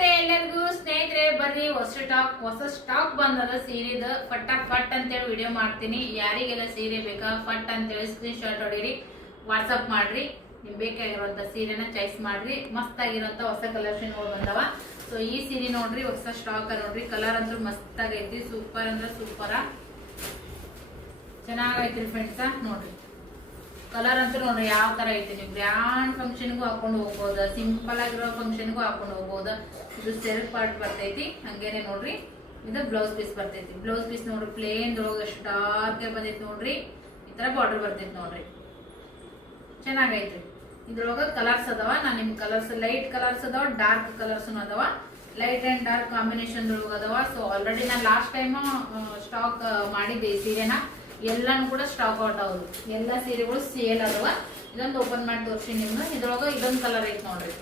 ನಮಸ್ತೆ ಎಲ್ಲರಿಗೂ ಸ್ನೇಹಿತರೆ ಬರ್ರಿ ಹೊಸ ಸ್ಟಾಕ್ ಹೊಸ ಸ್ಟಾಕ್ ಬಂದದ ಸೀರೆದ ಪಟ್ಟ ಪಟ್ ಅಂತೇಳಿ ವಿಡಿಯೋ ಮಾಡ್ತೀನಿ. ಯಾರಿಗೆಲ್ಲ ಸೀರೆ ಬೇಕಾ ಪಟ್ ಅಂತೇಳಿ ಸ್ಕ್ರೀನ್ ಶಾಟ್ ಹೊಡೀರಿ ವಾಟ್ಸಪ್ ಮಾಡ್ರಿ. ನಿಮ್ ಬೇಕಾಗಿರುವಂತ ಸೀರೆನ ಚಾಯ್ಸ್ ಮಾಡ್ರಿ. ಮಸ್ತ್ ಹೊಸ ಹೊಸ ಕಲೆಕ್ಷನ್ಗಳು ಬಂದವ. ಸೊ ಈ ಸೀರೆ ನೋಡ್ರಿ, ಹೊಸ ಸ್ಟಾಕ್ ನೋಡ್ರಿ. ಕಲರ್ ಅಂದ್ರೆ ಮಸ್ತ್ ಆಗೈತಿ ಸೂಪರ್ ಅಂದ್ರೆ ಸೂಪರ ಚೆನ್ನಾಗೈತಿ ಫ್ರೆಂಡ್ಸ ನೋಡ್ರಿ. ಕಲರ್ ಅಂತೂ ನೋಡ್ರಿ ಯಾವ ತರ ಐತೆ. ನೀವು ಗ್ರ್ಯಾಂಡ್ ಫಂಕ್ಷನ್ಗೂ ಹಾಕೊಂಡು ಹೋಗ್ಬೋದು ಸಿಂಪಲ್ ಆಗಿರೋ ಫಂಕ್ಷನ್ಗೂ ಹಾಕೊಂಡು ಹೋಗ್ಬೋದು. ಇದು ಸೆಲ್ಫ್ ಪಾರ್ಟ್ ಬರ್ತೈತಿ. ಹಂಗೇನೆ ನೋಡ್ರಿ. ಇದು ಬ್ಲೌಸ್ ಪೀಸ್ ಬರ್ತೈತಿ. ಬ್ಲೌಸ್ ಪೀಸ್ ನೋಡ್ರಿ ಪ್ಲೇನ್ ಒಳಗೆ ಎಷ್ಟು ಡಾರ್ಕ್ ಬಂದೈತಿ ನೋಡ್ರಿ. ಈ ತರ ಬಾರ್ಡರ್ ಬರ್ತೈತಿ ನೋಡ್ರಿ. ಚೆನ್ನಾಗೈತ್ರಿ ಇದ್ರೊಳಗ ಕಲರ್ಸ್ ಅದಾವ. ನಾನು ನಿಮ್ ಕಲರ್ಸ್ ಲೈಟ್ ಕಲರ್ಸ್ ಅದಾವ ಡಾರ್ಕ್ ಕಲರ್ಸ್ ಅದಾವ. ಲೈಟ್ ಅಂಡ್ ಡಾರ್ಕ್ ಕಾಂಬಿನೇಷನ್ ಅದಾವ. ಸೊ ಆಲ್ರೆಡಿ ನಾನು ಲಾಸ್ಟ್ ಟೈಮ್ ಸ್ಟಾಕ್ ಮಾಡಿದ್ದೆ ಸೀರೆನ ಎಲ್ಲಾನು ಕೂಡ ಸ್ಟಾಕ್ ಔಟ್ ಆಗೋದು ಎಲ್ಲ ಸೀರೆಗಳು ಸೇಲ್ ಅದಾವ. ಇದೊಂದು ಓಪನ್ ಮಾಡಿ ತೋರಿಸಿ ನಿಮ್ಗೆ ಇದ್ರೊಳಗ ಇದೊಂದು ಕಲರ್ ಐತಿ ನೋಡ್ರಿ.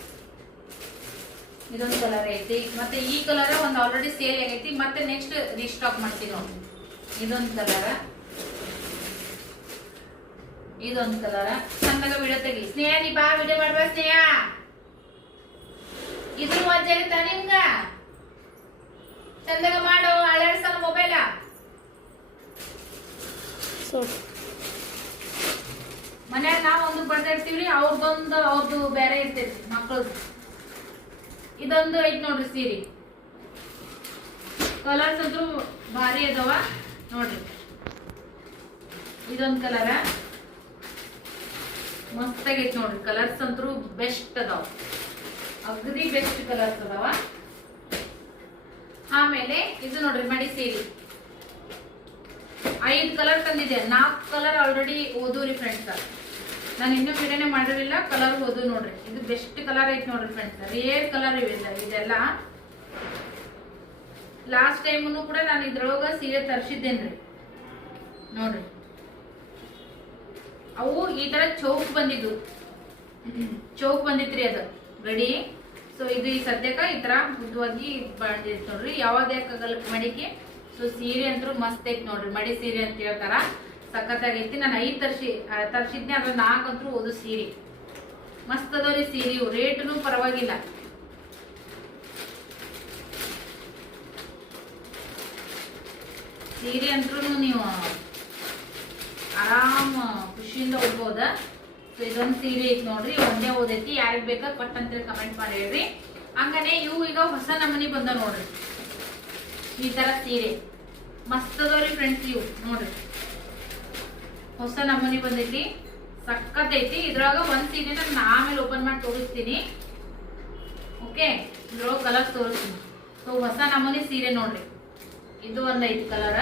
ಇದೊಂದು ಕಲರ್ ಐತಿ. ಮತ್ತೆ ಈ ಕಲರ್ ಒಂದು ಆಲ್ರೆಡಿ ಸೇಲ್ ಆಗೈತಿ. ಮತ್ತೆ ನೆಕ್ಸ್ಟ್ ರೀಸ್ಟಾಕ್ ಮಾಡ್ತೀನಿ ನೋಡಿ ಇದೊಂದು ಕಲರ್ ಇದೊಂದು ಕಲರ್ ಚಂದಾಗ ವಿಡಿಯೋ ತೆಗಿ. ಸ್ನೇಹ, ನೀ ಬಾ ವಿಡಿಯೋ ಮಾಡ್ಬಾ, ಸ್ನೇಹ. ಇದ್ರ ಮಜಾ ಆಗುತ್ತಾ ನಿಮ್ಗ. ಚಂದಾಗ ಮಾಡು. ಅಳಾಡ್ಸಲ್ಲ ಮೊಬೈಲ ಮನ್ಯಾಗ ನಾವ್ ಒಂದು ಬರ್ದಿರ್ತೀವಿ ಅವ್ರದೊಂದು ಅವ್ರದ್ದು ಬೇರೆ ಇರ್ತೈತಿ ಮಕ್ಕಳದು ಇದೊಂದು ಐತ್ ನೋಡ್ರಿ ಸೀರೆ. ಕಲರ್ಸ್ ಅಂತೂ ಭಾರಿ ಅದಾವ, ನೋಡ್ರಿ. ಇದೊಂದು ಕಲರ ಮಸ್ತಾಗೈತಿ ನೋಡ್ರಿ ಕಲರ್ಸ್ ಅಂತೂ ಬೆಸ್ಟ್ ಅದಾವ. ಅಗದಿ ಬೆಸ್ಟ್ ಕಲರ್ಸ್ ಅದಾವ. ಆಮೇಲೆ ಇದು ನೋಡ್ರಿ ಮಡಿ ಸೀರೆ. ಐದು ಕಲರ್ ತಂದಿದೆ ನಾಲ್ಕು ಕಲರ್ ಆಲ್ರೆಡಿ ಓದೂರಿ ಫ್ರೆಂಡ್ಸ್ ನಾನು ಇನ್ನೂ ವಿಡಿಯೋನೇ ಮಾಡಿರಲಿಲ್ಲ. ಕಲರ್ ಓದು ನೋಡ್ರಿ. ಇದು ಬೆಸ್ಟ್ ಕಲರ್ ಐತಿ ನೋಡ್ರಿ ಫ್ರೆಂಡ್ಸ್ ರೇರ್ ಕಲರ್ ಇವೆಲ್ಲ ಇದೆಲ್ಲ ಲಾಸ್ಟ್ ಟೈಮ್ನು ಕೂಡ ನಾನು ಇದ್ರೊಳಗ ಸೀರೆ ತರಿಸಿದ್ದೇನ್ರಿ. ನೋಡ್ರಿ. ಅವು ಈ ತರ ಚೌಕ್ ಬಂದಿದ್ದು. ಚೌಕ್ ಬಂದಿತ್ರಿ ಅದು. ರೆಡಿ ಸೊ ಇದು ಈ ಸದ್ಯಕ್ಕ ಈ ತರ ಉದ್ದವಾಗಿ ಬಂದಿತ್ತು ನೋಡ್ರಿ. ಯಾವಾಗ ಮಡಿಕೆ? ಸೊ ಸೀರೆ ಅಂತೂ ಮಸ್ತ್ ಐತಿ ನೋಡ್ರಿ. ಮಡಿ ಸೀರೆ ಅಂತ ಹೇಳ್ತಾರ. ಸಖತ್ತಾಗೈತಿ ನಾನು ಐದ್ ತರ್ಸಿ ತರ್ಸಿದ್ನೆ ಅದ್ರ ನಾಲ್ಕಂತೂ ಓದು ಸೀರೆ. ಮಸ್ತ್ ಅದಾವ್ರಿ ಸೀರೆ ರೇಟ್ನು ಪರವಾಗಿಲ್ಲ. ಸೀರೆ ಅಂತೂ ನೀವು ಆರಾಮ ಖುಷಿಯಿಂದ ಓದ್ಬೋದ ಸೊ ಇದೊಂದು ಸೀರೆ ಐತಿ ನೋಡ್ರಿ. ಒಂದೇ ಓದೈತಿ. ಯಾರಿಗೆ ಬೇಕಾ ಪಟ್ ಅಂತೇಳಿ ಕಮೆಂಟ್ ಮಾಡಿ ಹೇಳ್ರಿ. ಹಂಗಾನೆ ಇವು ಈಗ ಹೊಸ ನಮನಿ ಬಂದ ನೋಡ್ರಿ. ಈ ತರ ಸೀರೆ. ಮಸ್ತ್ ಫ್ರೆಂಡ್ಸ್ ಇವು, ನೋಡ್ರಿ. ಹೊಸ ನಮೂನಿ ಬಂದೈತಿ ಸಖತ್ ಐತಿ ಇದ್ರಾಗ ಒಂದ್ ಸೀರೆ ನಾನು ಆಮೇಲೆ ಓಪನ್ ಮಾಡಿ ತೋರಿಸ್ತೀನಿ. ಓಕೆ ಇದ್ರೊಳಗ ಕಲರ್ ತೋರಿಸ್ತೀನಿ. ಸೊ ಹೊಸ ನಮೂನಿ ಸೀರೆ ನೋಡ್ರಿ. ಇದು ಒಂದ್ ಐತಿ ಕಲರ್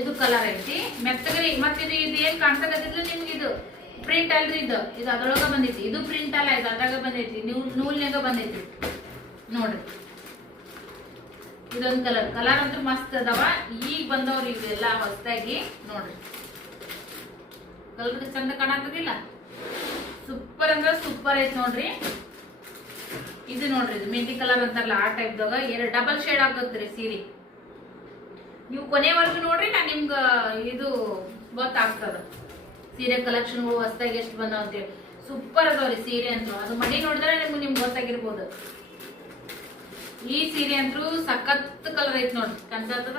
ಇದು ಕಲರ್ ಐತಿ. ಮೆತ್ತಗರಿ ಮತ್ತೆ ಇದು ಇದು ಏನ್ ಕಾಣ್ಸಕತ್ತಿದ್ಲು ನಿಮ್ಗೆ ಇದು ಪ್ರಿಂಟ್ ಅಲ್ರಿ ಇದು. ಇದು ಅದ್ರೊಳಗ ಬಂದೈತಿ. ಇದು ಪ್ರಿಂಟ್ ಅಲ್ಲ, ಇದು ಅದ್ರಾಗ ಬಂದೈತಿ. ನೀವು ನೂಲ್ನಾಗ ಬಂದೈತಿ. ನೋಡ್ರಿ. ಇದೊಂದು ಕಲರ್ ಕಲರ್ ಅಂತೂ ಮಸ್ತ್ ಅದಾವ. ಈಗ ಬಂದವ್ರಿ ಇವೆಲ್ಲ ಹೊಸದಾಗಿ. ನೋಡ್ರಿ. ಕಲರ್ ಚಂದ ಕಾಣತ್ತದಿಲ್ಲ ಸೂಪರ್ ಅಂದ್ರೆ ಸೂಪರ್ ಐತಿ ನೋಡ್ರಿ. ಇದು ನೋಡ್ರಿ, ಇದು ಮೆಹಂದಿ ಕಲರ್ ಅಂತಾರಲ್ಲ, ಆ ಟೈಪ್ದಾಗ ಎರಡು ಡಬಲ್ ಶೇಡ್ ಆಗ್ತದ್ರಿ ಸೀರೆ. ನೀವು ಕೊನೆವರೆಗೂ ನೋಡ್ರಿ ನಾನು ನಿಮ್ಗೆ ಇದು ಗೊತ್ತಾಗ್ತದ. ಸೀರೆ ಕಲೆಕ್ಷನ್ಗಳು ಹೊಸದಾಗಿ ಎಷ್ಟು ಬಂದಾವ ಅಂತೇಳಿ ಸೂಪರ್ ಅದಾವ್ರಿ ಸೀರೆ ಅಂತೂ. ಅದು ಮಡಿ ನೋಡಿದ್ರೆ ನಿಮ್ಗೆ ನಿಮ್ಗೆ ಗೊತ್ತಾಗಿರ್ಬೋದು ಈ ಸೀರೆ ಅಂತೂ ಸಖತ್ ಕಲರ್ ಐತಿ ನೋಡ್ರಿ ಕಾಣ್ಸತ್ತದ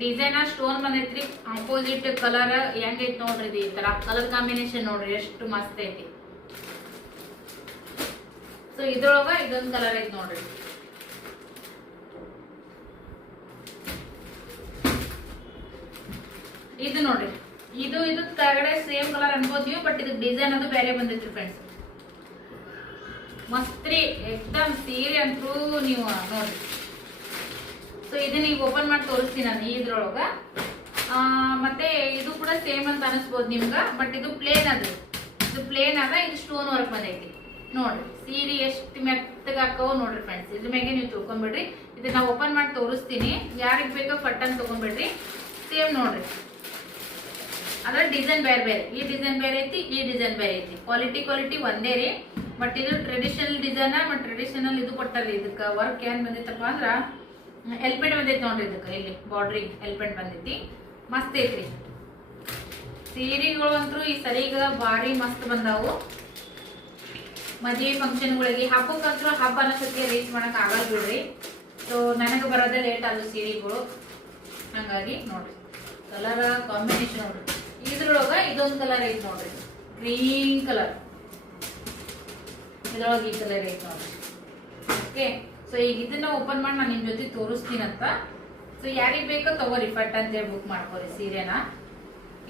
ಡಿಸೈನ್ ಸ್ಟೋನ್ ಬಂದೈತ್ರಿ ಆಪೋಸಿಟ್ ಕಲರ್ ಹೆಂಗೈತಿ ನೋಡ್ರಿ ಈ ತರ. ಕಲರ್ ಕಾಂಬಿನೇಷನ್ ನೋಡ್ರಿ, ಎಷ್ಟು ಮಸ್ತ್ ಐತಿ. ಸೊ ಇದ್ರೊಳಗ ಇದೊಂದು ಕಲರ್ ಐತಿ ನೋಡ್ರಿ. ಇದು ನೋಡ್ರಿ. ಇದು ಇದು ಕೆಳಗಡೆ ಸೇಮ್ ಕಲರ್ ಅನ್ಕೋತೀವಿ ಬಟ್ ಇದಕ್ಕೆ ಡಿಸೈನ್ ಅದು ಬೇರೆ ಬಂದಿತ್ತು ಫ್ರೆಂಡ್ಸ್ ಮಸ್ತ್ರಿ, ಎಕ್ದಮ್ ಸೀರೆ ಅಂತೂ ನೀವು ನೋಡ್ರಿ. ಸೊ ಇದನ್ನ ಈಗ ಓಪನ್ ಮಾಡಿ ತೋರಿಸ್ತೀನಿ ನಾನು ಇದ್ರೊಳಗ. ಮತ್ತೆ ಇದು ಕೂಡ ಸೇಮ್ ಅಂತ ಅನಿಸ್ಬೋದು ನಿಮ್ಗ ಬಟ್ ಇದು ಪ್ಲೇನ್ ಅದು. ಇದು ಪ್ಲೇನ್ ಅದ ಇದು ಸ್ಟೋನ್ ವರ್ಕ್ ಬಂದೈತಿ. ನೋಡ್ರಿ, ಸೀರೆ ಎಷ್ಟು ಮೆತ್ತಗ ಹಾಕವು ನೋಡ್ರಿ ಫ್ರೆಂಡ್ಸ್ ಇದ್ರ ಮ್ಯಾಗೆ ನೀವು ತಿಳ್ಕೊಂಡ್ಬಿಡ್ರಿ ಇದನ್ನ ಓಪನ್ ಮಾಡಿ ತೋರಿಸ್ತೀನಿ. ಯಾರಿಗೆ ಬೇಕೋ ಪಟ್ಟನ್ ತಗೊಂಡ್ಬಿಡ್ರಿ ಸೇಮ್ ನೋಡ್ರಿ. ಅದ್ರ ಡಿಸೈನ್ ಬೇರೆ ಬೇರೆ. ಈ ಡಿಸೈನ್ ಬೇರೆ ಐತಿ, ಈ ಡಿಸೈನ್ ಬೇರೆ ಐತಿ. ಕ್ವಾಲಿಟಿ ಕ್ವಾಲಿಟಿ ಒಂದೇ ರೀ. ಬಟ್ ಇದು ಟ್ರೆಡಿಷನಲ್ ಡಿಸೈನ್ ಬಟ್ ಟ್ರೆಡಿಷನಲ್ ಇದು ಕೊಟ್ಟಾರಿ ಇದಕ್ಕೆ ವರ್ಕ್ ಏನ್ ಬಂದಿತ್ತಪ್ಪ ಅಂದ್ರ ಎಲ್ಪೆಂಟ್ ಬಂದೈತಿ ನೋಡ್ರಿ ಇದಕ್ಕೆ ಇಲ್ಲಿ ಬಾರ್ಡ್ರಿ ಎಲ್ಪೆಂಟ್ ಬಂದೈತಿ. ಮಸ್ತ್ ಐತ್ರಿ. ಸೀರೆಗಳು ಅಂತೂ ಈ ಸರಿಗ ಬಾರಿ ಮಸ್ತ್ ಬಂದಾವು. ಮದುವೆ ಫಂಕ್ಷನ್ಗಳಿಗೆ ಹಬ್ಬಕ್ಕಂತೂ ಹಬ್ಬ ಅನ್ನೋಸತಿ ರೀಚ್ ಮಾಡಕ್ ಆಗಲ್ಲ ಬಿಡ್ರಿ. ಸೊ ನನಗೆ ಬರೋದೇ ಲೇಟ್ ಅದು ಸೀರೆಗಳು. ಹಂಗಾಗಿ ನೋಡ್ರಿ. ಕಲರ್ ಕಾಂಬಿನೇಷನ್ ನೋಡ್ರಿ. ಇದ್ರೊಳಗ ಇದೊಂದು ಕಲರ್ ಐತಿ ನೋಡ್ರಿ. ಗ್ರೀನ್ ಕಲರ್ ಇದ್ರೊಳಗೆ ಈ ಕಲರ್ ಐತಿ ನೋಡ್ರಿ. ಓಕೆ ಸೊ ಈಗ ಇದನ್ನ ಓಪನ್ ಮಾಡಿ ನಾನು ನಿಮ್ ಜೊತೆ ತೋರಿಸ್ತೀನಂತ. ಸೊ ಯಾರಿಗ್ ಬೇಕೋ ತಗೋರಿ ಫಟ್ ಅಂತೇಳಿ ಬುಕ್ ಮಾಡ್ಕೋರಿ ಸೀರೆನ.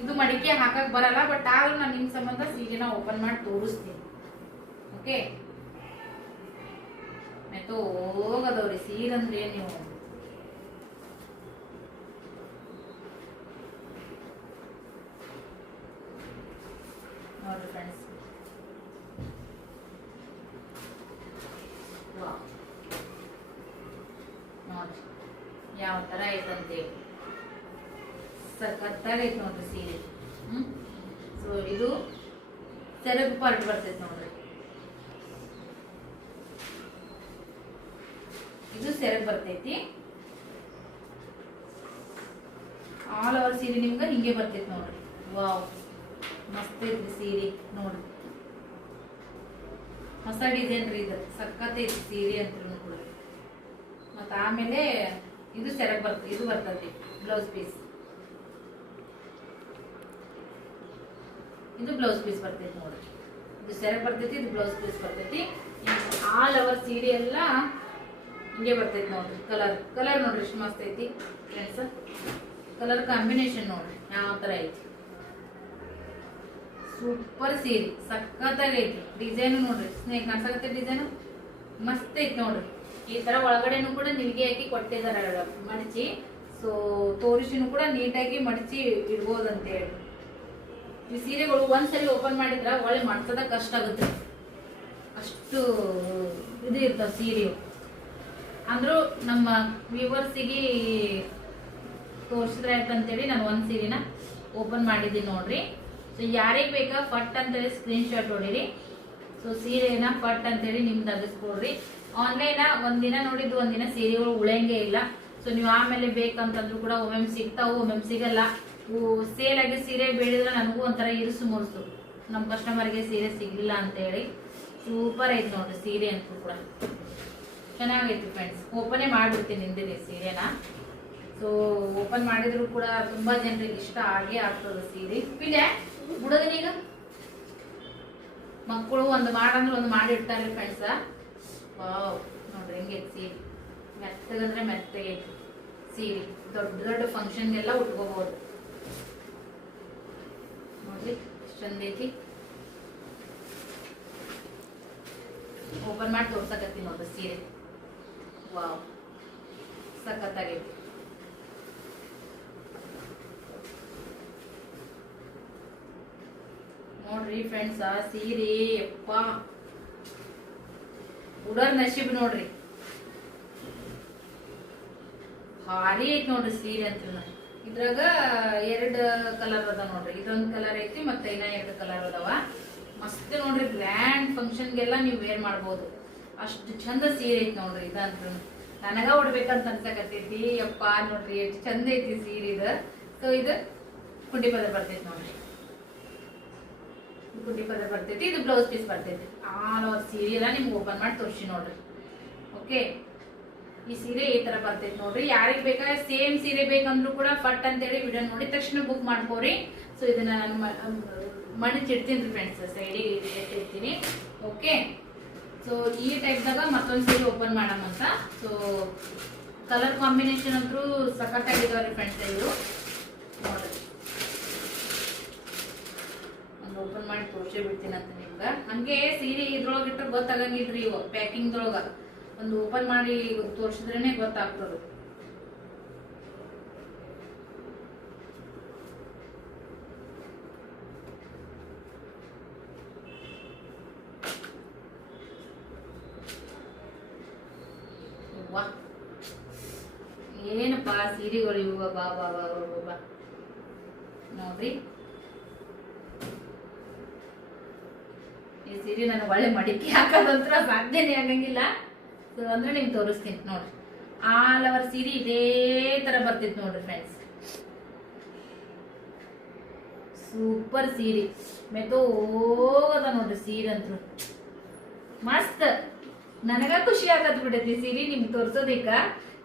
ಇದು ಮಡಿಕೆ ಹಾಕಕ್ ಬರಲ್ಲ ಬಟ್ ಆದ್ರೂ ನಾನು ನಿಮ್ ಸಂಬಂಧ ಸೀರೆನ ಓಪನ್ ಮಾಡಿ ತೋರಿಸ್ತೀನಿ. ಓಕೆ ಆಯ್ತು, ಹೋಗದವ್ರಿ, ಸೀರೆ ಅಂದ್ರೆ ನೀವು? ನೋಡ್ರಿ ಫ್ರೆಂಡ್ಸ್ ನೋಡ್ರಿ ಯಾವ ತರ ಐತಂತೇಳಿ ಸಖತ್ತಾಗೈತೆ ನೋಡ್ರಿ ಸೀರೆ. ಹ್ಮ್? ಸೊ ಇದು ಸೆರಗು ಪಾರ್ಟ್ ಬರ್ತೈತೆ ನೋಡ್ರಿ. ಇದು ಸೆರಗ್ ಬರ್ತೈತಿ. ಆಲ್ ಓವರ್ ಸೀರೆ ನಿಮ್ಗೆ ಹಿಂಗೆ ಬರ್ತೈತಿ ನೋಡ್ರಿ. ವಾವ್ ಮಸ್ತ್ ಐತ್ರಿ ಸೀರೆ, ನೋಡ್ರಿ. ಹೊಸ ಡಿಸೈನ್ ರೀ ಇದು. ಸಖತ್ ಐತಿ ಸೀರೆ ಅಂತ ಕೂಡ. ಮತ್ತ ಆಮೇಲೆ ಇದು ಸೆರಗ್ ಬರ್ತದೆ, ಇದು ಬರ್ತದೆ ಬ್ಲೌಸ್ ಪೀಸ್ ಇದು ಬ್ಲೌಸ್ ಪೀಸ್ ಬರ್ತೈತಿ ನೋಡ್ರಿ. ಇದು ಸೆರಗ್ ಬರ್ತೈತಿ, ಇದು ಬ್ಲೌಸ್ ಪೀಸ್ ಬರ್ತೈತಿ. ಆಲ್ ಅವರ್ ಸೀರೆ ಎಲ್ಲ ಹಿಂಗೆ ಬರ್ತೈತಿ ನೋಡ್ರಿ. ಕಲರ್ ಕಲರ್ ನೋಡ್ರಿ ಎಷ್ಟು ಮಸ್ತ್ ಐತಿ. ಫ್ರೆಂಡ್ಸ್ ಕಲರ್ ಕಾಂಬಿನೇಷನ್ ನೋಡ್ರಿ, ಯಾವ ಥರ ಐತಿ. ಸೂಪರ್ ಸೀರೆ ಸಖತ್ತಾಗೈತಿ ಡಿಸೈನ್ ನೋಡ್ರಿ. ಸ್ನೇಕ್ ಕಾಣಿಸಕತ್ತೆ ಡಿಸೈನ್ ಮಸ್ತ್ ಐತಿ ನೋಡ್ರಿ. ಈ ತರ ಒಳಗಡೆನು ಕೂಡ ನಿಮಗೆ ಹಾಕಿ ಕೊಟ್ಟಿದ್ದಾರೆ ಮಡಚಿ. ಸೊ ತೋರಿಸಿನೂ ಕೂಡ ನೀಟಾಗಿ ಮಡಚಿ ಇಡ್ಬೋದಂತ ಹೇಳಿ ಈ ಸೀರೆಗಳು ಒಂದ್ಸರಿ ಓಪನ್ ಮಾಡಿದ್ರ ಒಳ್ಳೆ ಮಾಡ್ಸೋದ ಕಷ್ಟ ಆಗುತ್ತೆ. ಅಷ್ಟು ಇದು ಇರ್ತಾವ ಸೀರೆಯು. ಅಂದ್ರೂ ನಮ್ಮ ವ್ಯೂವರ್ಸಿಗೆ ತೋರಿಸಿದ್ರೆ ಆಯ್ತಂತೇಳಿ ನಾನು ಒಂದು ಸೀರೆನ ಓಪನ್ ಮಾಡಿದ್ದೀನಿ ನೋಡ್ರಿ. ಸೊ ಯಾರಿಗೆ ಬೇಕಾ? ಫಟ್ ಅಂತೇಳಿ ಸ್ಕ್ರೀನ್ ಶಾಟ್ ಹೊಡಿರಿ. ಸೊ ಸೀರೆನ ಫಟ್ ಅಂತೇಳಿ ನಿಮ್ದು ಅಗಸ್ಕೊಡ್ರಿ ಆನ್ಲೈನ್ ಒಂದಿನ ನೋಡಿದ್ದು ಒಂದಿನ ಸೀರೆಗಳು ಉಳಂಗೆ ಇಲ್ಲ. ಸೊ ನೀವು ಆಮೇಲೆ ಬೇಕಂತಂದ್ರು ಕೂಡ ಒಮ್ಮೊಮ್ಮೆ ಸಿಗ್ತಾವು, ಒಮ್ಮೊಮ್ಮೆ ಸಿಗಲ್ಲ. ಸೇಲ್ ಆಗಿ ಸೀರೆ ಬೇಡಿದ್ರೆ ನನಗೂ ಒಂಥರ ಇರುಸು ಮುರುಸು. ನಮ್ಮ ಕಸ್ಟಮರ್ಗೆ ಸೀರೆ ಸಿಗ್ಲಿಲ್ಲ ಅಂತೇಳಿ. ಸೂಪರ್ ಐತೆ ನೋಡ್ರಿ ಸೀರೆ ಅಂತೂ ಕೂಡ. ಚೆನ್ನಾಗೈತಿ ಫ್ರೆಂಡ್ಸ್ ಓಪನೇ ಮಾಡಿಬಿಡ್ತೀನಿ ನಿಂದಿನಿ ಸೀರೆನ. ಸೊ ಓಪನ್ ಮಾಡಿದ್ರು ಕೂಡ ತುಂಬಾ ಜನರಿಗೆ ಇಷ್ಟ ಆಗೇ ಆಗ್ತದೆ ಸೀರೆ. ಇದೆ ಬಿಡೋದಿನ ಈಗ? ಮಕ್ಕಳು ಒಂದು ಮಾಡಂದ್ರೆ ಒಂದು ಮಾಡಿರ್ತಾರೆ ಫ್ರೆಂಡ್ಸ ವಾವ್, ನೋಡ್ರಿ ಹೆಂಗೆ ಸೀರೆ. ಮೆತ್ತಗಂದ್ರೆ ಮೆತ್ತಗೆ ಸೀರೆ. ದೊಡ್ಡ ದೊಡ್ಡ ಫಂಕ್ಷನ್ಗೆಲ್ಲ ಉಟ್ಕೋಬಹುದು ನೋಡ್ರಿ ಚಂದ ಐತಿ. ಓಪನ್ ಮಾಡಿ ತೋರ್ಸಕತ್ತೀನಿ ನೋಡ್ರಿ ಸೀರೆ. ವಾವ್, ಸಖತ್ತಾಗೈತಿ. ನೋಡ್ರಿ ಫ್ರೆಂಡ್ಸ್ ಸೀರೆ, ಯಪ್ಪ. ಉಡೋರ್ ನಶೀಬ್ ನೋಡ್ರಿ. ಭಾರಿ ಐತಿ ನೋಡ್ರಿ ಸೀರೆ ಅಂತ ಇದ್ರಾಗ ಎರಡ್ ಕಲರ್ ಅದ ನೋಡ್ರಿ. ಇದೊಂದ್ ಕಲರ್ ಐತಿ ಮತ್ತೆ ಇನ್ನ ಎರಡು ಕಲರ್ ಅದಾವ. ಮಸ್ತ್ ನೋಡ್ರಿ ಗ್ರ್ಯಾಂಡ್ ಫಂಕ್ಷನ್ಗೆಲ್ಲ ನೀವು ವೇರ್ ಮಾಡ್ಬೋದು. ಅಷ್ಟು ಚಂದ ಸೀರೆ ಐತಿ ನೋಡ್ರಿ ಇದಂತ್ರು ನನಗ ಉಡ್ಬೇಕಂತ ಅನ್ಸಕತ್ತೈತಿ. ಯಪ್ಪ, ನೋಡ್ರಿ ಎಷ್ಟು ಚಂದ ಐತಿ ಸೀರೆ ಇದು. ಸೊ ಇದು ಕುಂಡಿ ಪದ ಬರ್ತೈತಿ ನೋಡ್ರಿ. ಇದು ಪದರ್ ಪದ ಬರ್ತೈತಿ, ಇದು ಬ್ಲೌಸ್ ಪೀಸ್ ಬರ್ತೈತಿ. ಆಲ್ ಓವರ್ ಸೀರೆ ಎಲ್ಲ ನಿಮ್ಗೆ ಓಪನ್ ಮಾಡಿ ತೋರಿಸಿ ನೋಡ್ರಿ. ಓಕೆ ಈ ಸೀರೆ ಈ ತರ ಬರ್ತೈತಿ ನೋಡ್ರಿ. ಯಾರಿಗೆ ಬೇಕಾದ್ರೆ ಸೇಮ್ ಸೀರೆ ಬೇಕಂದ್ರೂ ಕೂಡ ಫಟ್ ಅಂತೇಳಿ ವಿಡಿಯೋ ನೋಡಿದ ತಕ್ಷಣ ಬುಕ್ ಮಾಡ್ಕೋರಿ. ಸೊ ಇದನ್ನ ನಾನು ರೀ ಫ್ರೆಂಡ್ಸ್ ಸೈಡಿಗೆ ಇಟ್ಟಿರ್ತೀನಿ. ಓಕೆ ಸೊ ಈ ಟೈಪ್ದಾಗ ಮತ್ತೊಂದು ಸೀರೆ ಓಪನ್ ಮಾಡಮಂತ ಸೊ ಕಲರ್ ಕಾಂಬಿನೇಷನ್ ಅಂತೂ ಸಖತ್ತಾಗಿದಾವ್ರಿ ಫ್ರೆಂಡ್ಸ್ ಇವರು ನೋಡ್ರಿ. ಓಪನ್ ಮಾಡಿ ತೋರಿಸೇ ಬಿಡ್ತೀನಿ ಅಂತ ನಿಮ್ಗೆ. ಹಂಗೆ ಸೀರೆ ಇದ್ರೊಳಗೆ ಇಟ್ಟರೆ ಗೊತ್ತಾಗಂಗಿಲ್ರಿ ಪ್ಯಾಕಿಂಗ್ ದೊಳಗ ಒಂದು ಓಪನ್ ಮಾಡಿ ತೋರಿಸಿದ್ರೇನೆ ಗೊತ್ತಾಗ್ತದೆ. ಏನಪ್ಪಾ ಸೀರೆಗಳು ಇವಾಗ ಬಾ ಬಾ ಬಾ ಬಾ ಬಾ ಬಾ ನೋಡ್ರಿ ಈ ಸೀರೆ ನಾನು ಒಳ್ಳೆ ಮಡಿಕೆ ಹಾಕೋದಂತ್ರ ಸಾಧ್ಯನೇ ಆಗಂಗಿಲ್ಲ. ಸೊ ಅಂದ್ರೆ ನಿಮ್ಗೆ ತೋರಿಸ್ತೀನಿ ನೋಡ್ರಿ. ಆಲ್ ಅವರ್ ಸೀರೆ ಇದೇ ತರ ಬರ್ತಿತ್ತು ನೋಡ್ರಿ ಫ್ರೆಂಡ್ಸ್ ಸೂಪರ್ ಸೀರೆ. ಮೆತ್ತೋಗದ ನೋಡ್ರಿ ಸೀರೆ ಅಂತ ಮಸ್ತ್. ನನಗ ಖುಷಿ ಆಗತ್ ಬಿಡತಿ ಸೀರೆ ನಿಮ್ಗೆ ತೋರ್ಸೋದಿಕ್ಕ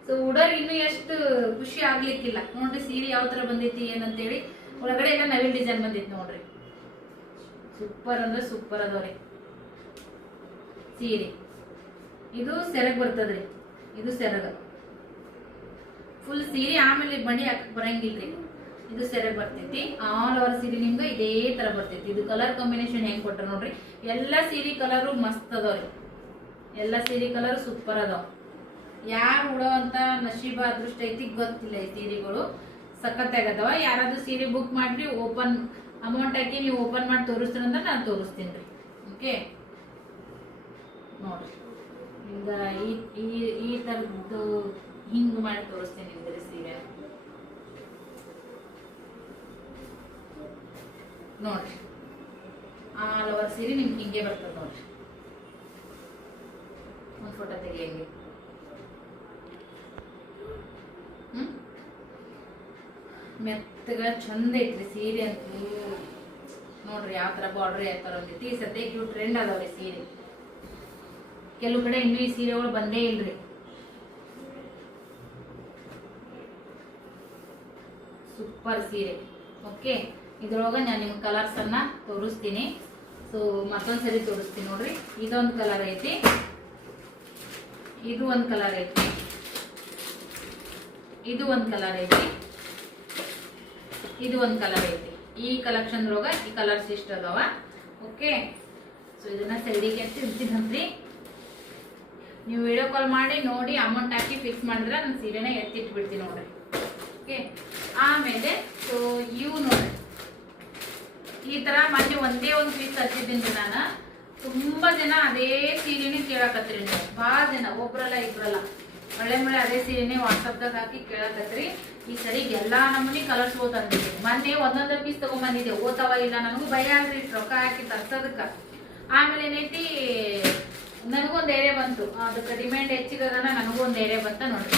ಸೊ ಉಡೋರ್ ಇನ್ನು ಎಷ್ಟು ಖುಷಿ ಆಗ್ಲಿಕ್ಕಿಲ್ಲ. ನೋಡ್ರಿ ಸೀರೆ ಯಾವ ತರ ಬಂದೈತಿ ಏನಂತೇಳಿ. ಒಳಗಡೆ ಎಲ್ಲ ನವಿಲ್ ಡಿಸೈನ್ ಬಂದಿತ್ತು ನೋಡ್ರಿ. ಸೂಪರ್ ಅಂದ್ರೆ ಸೂಪರ್ ಅದಾವ್ರಿ. ಸೀರೆ. ಇದು ಸೆರಗ್ ಬರ್ತದ್ರಿ. ಇದು ಸೆರಗ. ಫುಲ್ ಸೀರೆ ಆಮೇಲೆ ಬಣಿ ಹಾಕಕ್ ಬರಂಗಿಲ್ರಿ. ಇದು ಸೆರಗ್ ಬರ್ತೈತಿ. ಆಲ್ ಓವರ್ ಸೀರೆ ನಿಮ್ಗೆ ಇದೇ ತರ ಬರ್ತೈತಿ. ಇದು ಕಲರ್ ಕಾಂಬಿನೇಷನ್ ಹೆಂಗ್ ಕೊಟ್ರ ನೋಡ್ರಿ. ಎಲ್ಲಾ ಸೀರೆ ಕಲರು ಮಸ್ತ್ ಅದಾವ್ರಿ. ಎಲ್ಲಾ ಸೀರೆ ಕಲರ್ ಸೂಪರ್ ಅದಾವ. ಯಾರು ಉಡೋವಂತ ನಶೀಬ ಅದೃಷ್ಟ ಐತಿ ಗೊತ್ತಿಲ್ಲ ಈ ಸೀರೆಗಳು. ಸಖತ್ತಾಗದವ ಯಾರಾದ್ರೂ ಸೀರೆ ಬುಕ್ ಮಾಡ್ರಿ ಓಪನ್ ಅಮೌಂಟ್ ಹಾಕಿ ನೀವು ಓಪನ್ ಮಾಡಿ ತೋರಿಸ್ತೀರಂದ್ರೆ ನಾನು ತೋರಿಸ್ತೀನಿ ರೀ. ಓಕೆ ನೋಡ್ರಿ ಈಗ ಈ ಈ ಈ ಥರದ್ದು ಹಿಂಗ್ ಮಾಡಿ ತೋರಿಸ್ತೀನಿ ನಿಮ್ಗೆ ಸೀರೆ. ನೋಡ್ರಿ ಆಲ್ ಓವರ್ ಸೀರೆ ನಿಮ್ಗೆ ಹಿಂಗೆ ಬರ್ತದೆ ನೋಡ್ರಿ ಒಂದು ಫೋಟೋ ತೆಗಿಯಂಗೆ ಮೆತ್ತಗ ಚಂದ ಐತ್ರಿ ಸೀರೆ ಅಂತೂ. ನೋಡ್ರಿ ಯಾವ ತರ ಬಾರ್ಡ್ರಿ ಯಾವ ಒಂದಿತಿ ಈ ಸದ್ಯಕ್ಕೆ ಇವು ಟ್ರೆಂಡ್ ಅದಾವ್ರಿ ಸೀರೆ. ಕೆಲವು ಕಡೆ ಇನ್ನೂ ಈ ಸೀರೆಗಳು ಬಂದೇ ಇಲ್ರಿ. ಸೂಪರ್ ಸೀರೆ. ಓಕೆ ಇದ್ರೊಳಗ ನಾನು ನಿಮ್ಗೆ ಕಲರ್ಸ್ ಅನ್ನ ತೋರಿಸ್ತೀನಿ. ಸೊ ಮತ್ತೊಂದ್ಸರಿ ತೋರಿಸ್ತೀನಿ ನೋಡ್ರಿ. ಇದೊಂದು ಕಲರ್ ಐತಿ. ಇದು ಒಂದು ಕಲರ್ ಐತಿ. ಇದು ಒಂದು ಕಲರ್ ಐತಿ. ಇದು ಒಂದು ಕಲರ್ ಐತಿ. ಈ ಕಲೆಕ್ಷನ್ ಒಳಗ ಈ ಕಲರ್ಸ್ ಇಷ್ಟ ಅದಾವ? ಓಕೆ ಸೊ ಇದನ್ನ ಸೈಡಿಗೆ ಇರ್ತೀನಿ ಇಡ್ತೀನಂತ್ರಿ ನೀವು ವಿಡಿಯೋ ಕಾಲ್ ಮಾಡಿ, ನೋಡಿ ಅಮೌಂಟ್ ಹಾಕಿ ಫಿಕ್ಸ್ ಮಾಡಿದ್ರೆ ನಾನು ಸೀರೆನ ಎತ್ತಿಟ್ಬಿಡ್ತೀನಿ ನೋಡ್ರಿ. ಓಕೆ ಆಮೇಲೆ ಸೊ ಇವು ನೋಡ್ರಿ. ಈ ತರ ಮತ್ತೆ ಒಂದೇ ಒಂದು ಪೀಸ್ ಹಚ್ಚಿದ್ದೀನಿ ನಾನು. ತುಂಬಾ ಜನ ಅದೇ ಸೀರೆನೇ ಕೇಳಕತ್ರಿ ನೀವು. ಭಾಳ ಜನ, ಒಬ್ರಲ್ಲ, ಇಬ್ರಲ್ಲ. ಒಳ್ಳೆ ಮಳೆ ಅದೇ ಸೀರೆನೇ ವಾಟ್ಸಪ್ದಾಗ ಹಾಕಿ ಕೇಳಕತ್ರಿ ಈ ಸರಿ ಎಲ್ಲ ನಮೂನಿ ಕಲರ್ಸ್ ತಂದಿದ್ದೆ ಮೊನ್ನೆ ಒಂದೊಂದು ಪೀಸ್ ತಗೊಂಡ್ಬಂದಿದ್ದೆ ಓದ್ತಾವ ಇಲ್ಲ, ನನಗೂ ಭಯ ಆಗ್ರಿ ರೊಕ್ಕ ಹಾಕಿ ತರ್ಸೋದಕ್ಕೆ. ಆಮೇಲೆ ಏನೈತಿ ನನಗೊಂದು ಏರಿಯಾ ಬಂತು. ಅದಕ್ಕೆ ಡಿಮ್ಯಾಂಡ್ ಹೆಚ್ಚಿಗದನ ನನಗೂ ಒಂದು ಏರಿಯಾ ಬಂತ ನೋಡಿ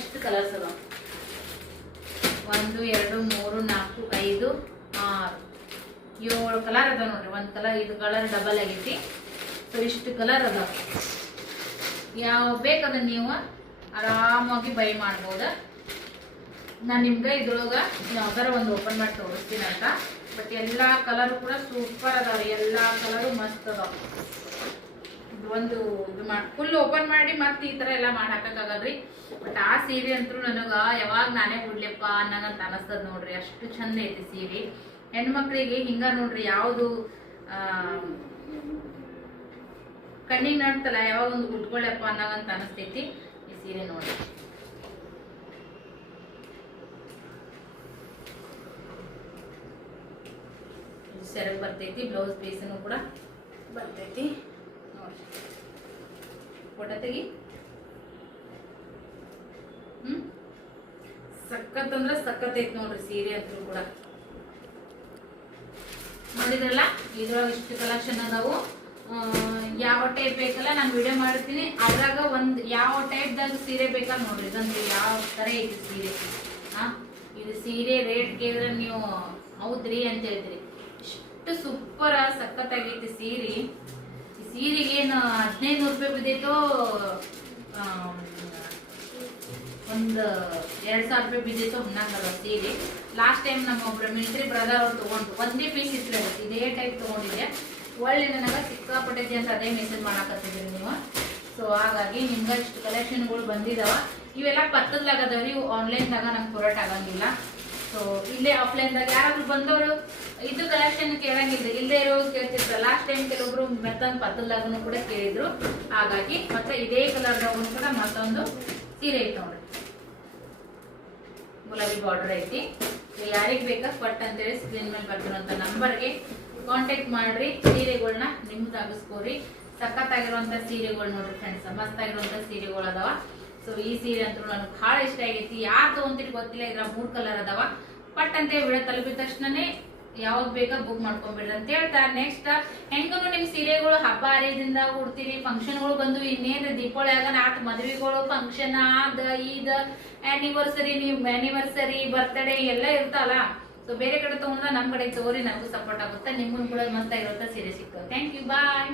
ಇಷ್ಟು ಕಲರ್ಸ್ ಅದಾವ. ಒಂದು, ಎರಡು, ಮೂರು, ನಾಲ್ಕು, ಐದು, ಆರು. ಏಳು ಕಲರ್ ಅದ ನೋಡ್ರಿ. ಒಂದು ಕಲರ್ ಇದು ಕಲರ್ ಡಬಲ್ ಆಗೈತಿ. ಸೊ ಇಷ್ಟು ಕಲರ್ ಅದ ಯಾವ ಬೇಕದ ನೀವು ಆರಾಮಾಗಿ ಬೈ ಮಾಡ್ಬೋದು. ನಾನು ನಿಮ್ಗೆ ಇದ್ರೊಳಗೆ ಯಾವ್ದಾರ ಒಂದು ಓಪನ್ ಮಾಡಿ ತೋರಿಸ್ತೀನಿ ಅಂತ ಬಟ್ ಎಲ್ಲಾ ಕಲರ್ ಕೂಡ ಸೂಪರ್ ಅದಾವೆ. ಎಲ್ಲಾ ಕಲರು ಮಸ್ತ್ ಅದಾವ. ಒಂದು ಇದು ಮಾಡಿ ಫುಲ್ ಓಪನ್ ಮಾಡಿ ಮತ್ತೆ ಈ ತರ ಎಲ್ಲ ಮಾಡಾಕಕ್ಕಾಗಲ್ರಿ ಬಟ್ ಆ ಸೀರೆ ಅಂತೂ ನನಗ ಯಾವಾಗ ನಾನೇ ಬಿಡ್ಲಿಪ್ಪ ಅನ್ನಂಗಂತ ಅನಸ್ತದ ನೋಡ್ರಿ. ಅಷ್ಟು ಚಂದ ಐತಿ ಸೀರೆ. ಹೆಣ್ಮಕ್ಳಿಗೆ ಹಿಂಗ ನೋಡ್ರಿ ಯಾವುದು ಕಣ್ಣಿಗೆ ನಡ್ತಲ್ಲ, ಯಾವಾಗ ಒಂದು ಉಟ್ಕೊಳ್ಳಪ್ಪ ಅನ್ನಂಗಂತ ಅನಸ್ತೈತಿ ಈ ಸೀರೆ ನೋಡ್ರಿ ಇದು ಸೆರಗ್ ಬರ್ತೈತಿ, ಬ್ಲೌಸ್ ಪೀಸನು ಕೂಡ ಬರ್ತೈತಿ. ನೋಡ್ರಿ. ಫೋಟೋ ತೆಗಿ. ಹ್ಮ್? ಸಖತ್ ಅಂದ್ರೆ ಸಖತ್ ಐತಿ ನೋಡ್ರಿ ಸೀರೆ ಅಂತೂ ಕೂಡ. ನೋಡಿದ್ರಲ್ಲ, ಇದ್ರೊಳಗೆ ಇಷ್ಟು ಕಲೆಕ್ಷನ್ ಅದಾವು. ಯಾವ ಟೈಪ್ ಬೇಕಲ್ಲ ನಾನು ವಿಡಿಯೋ ಮಾಡ್ತೀನಿ ಅದ್ರಾಗ ಒಂದ್ ಯಾವ ಟೈಪ್ದಾಗ ಸೀರೆ ಬೇಕಾ ನೋಡ್ರಿ ಇದೊಂದು ಯಾವ ತರ ಐತಿ ಸೀರೆ. ಹಾ ಇದು ಸೀರೆ ರೇಟ್ ಕೇಳಿದ್ರೆ ನೀವು ಹೌದ್ರಿ ಅಂತ ಹೇಳ್ತೀರಿ. ಇಷ್ಟು ಸೂಪರ್ ಸಖತ್ತಾಗೈತಿ ಸೀರೆ. ಈ ಸೀರೆಗೆ ಏನು ಹದಿನೈದು ನೂರು ರೂಪಾಯಿ ಬಿದ್ದೈತೋ ಒಂದು ಎರಡ್ ಸಾವಿರ ರೂಪಾಯಿ ಬಿದ್ದೈತೋ ಹಣ್ಣಾಗಲ್ಲ ಸೀರೆ. ಲಾಸ್ಟ್ ಟೈಮ್ ನಮ್ಮ ಒಬ್ರು ಮಿಲಿಟರಿ ಬ್ರದರ್ ಅವ್ರು ತಗೊಂಡು ಒಂದೇ ಪೀಸ್ ಇತ್ತು. ಇದೇ ಟೈಪ್ ತಗೊಂಡಿದ್ದೆ. ಒಳ್ಳೆ ನನಗೆ ಸಿಕ್ಕಾಪಟ್ಟೈತಿ ಅಂತ ಅದೇ ಮೆಸೇಜ್ ಮಾಡಾಕತ್ತಿದ್ರಿ ನೀವು. ಸೊ ಹಾಗಾಗಿ ನಿಮ್ಗೆ ಇಷ್ಟು ಕಲೆಕ್ಷನ್ಗಳು ಬಂದಿದಾವ. ಇವೆಲ್ಲ ಪತ್ತದ್ಲಾಗದವ್ರಿ ಇವು ಆನ್ಲೈನ್ದಾಗ ನಂಗೆ ಹೊರಟ್ ಆಗಂಗಿಲ್ಲ. ಸೊ ಇಲ್ಲೇ ಆಫ್ಲೈನ್ದಾಗ ಯಾರಾದ್ರೂ ಬಂದವರು, ಇದು ಕಲೆಕ್ಷನ್ ಕೇಳಂಗಿಲ್ಲ. ಇಲ್ಲೇ ಇರೋ ಕೇಳ್ತಿರ್ತಾರೆ. ಲಾಸ್ಟ್ ಟೈಮ್ ಕೆಲವೊಬ್ರು ಮೆತ್ತನ್ ಪತ್ತಲ್ದಾಗನು ಕೂಡ ಕೇಳಿದ್ರು. ಹಾಗಾಗಿ ಮತ್ತೆ ಇದೇ ಕಲರ್ದಾಗೂ ಕೂಡ ಮತ್ತೊಂದು ಸೀರೆ ಐತೆ ನೋಡ್ರಿ. ಗುಲಾಬಿ ಬಾರ್ಡರ್ ಐತಿ. ಯಾರಿಗೆ ಬೇಕಾ ಪಟ್ ಅಂತೇಳಿ ಸ್ಕ್ರೀನ್ ಮೇಲೆ ಬರ್ತಿರೋಂಥ ನಂಬರ್ಗೆ ಕಾಂಟ್ಯಾಕ್ಟ್ ಮಾಡ್ರಿ. ಸೀರೆಗಳನ್ನ ಸಖತ್ ಸಖತ್ತಾಗಿರುವಂಥ ಸೀರೆಗಳು ನೋಡ್ರಿ ಫ್ರೆಂಡ್ಸ್ ಮಸ್ತಾಗಿರುವಂಥ ಸೀರೆಗಳು ಅದಾವ. ಸೊ ಈ ಸೀರೆ ಅಂತೂ ನನಗೆ ಬಹಳ ಇಷ್ಟ ಆಗೈತಿ. ಯಾರು ತಗೊಂತೀರಿ ಗೊತ್ತಿಲ್ಲ ಇದ್ರ ಮೂರ್ ಕಲರ್ ಅದಾವ. ಪಟ್ ಅಂತ ವಿಡಿಯೋ ತಲುಪಿದ ತಕ್ಷಣನೇ ಯಾವ್ದು ಬೇಕಾ ಬುಕ್ ಮಾಡ್ಕೊಂಡ್ಬಿಡ್ರಿ ಅಂತ ಹೇಳ್ತಾರೆ ನೆಕ್ಸ್ಟ್ ಹೆಂಗೂ ನಿಮ್ ಸೀರೆಗಳು ಹಬ್ಬ ಹರಿದಿಂದ ಉಡ್ತೀರಿ ಫಂಕ್ಷನ್ಗಳು ಬಂದು ಇನ್ನೇನು ದೀಪಾವಳಿ ಆಗ ನಾಲ್ಕು ಮದ್ವೆಗಳು ಫಂಕ್ಷನ್ ಆದ, ಈದ್ ಆನಿವರ್ಸರಿ ನೀವು ಆನಿವರ್ಸರಿ ಬರ್ತ್ಡೇ ಎಲ್ಲ ಇರ್ತಲ್ಲ. ಸೊ ಬೇರೆ ಕಡೆ ತಗೊಂಡ್ರೆ ನಮ್ಮ ಕಡೆ ತೋರಿ ನಮಗೂ ಸಪೋರ್ಟ್ ಆಗುತ್ತೆ, ನಿಮ್ಗೂ ಕೂಡ ಮಸ್ತ್ ಇರುವಂತ ಸೀರೆ ಸಿಗ್ತವೆ ಥ್ಯಾಂಕ್ ಯು ಬಾಯ್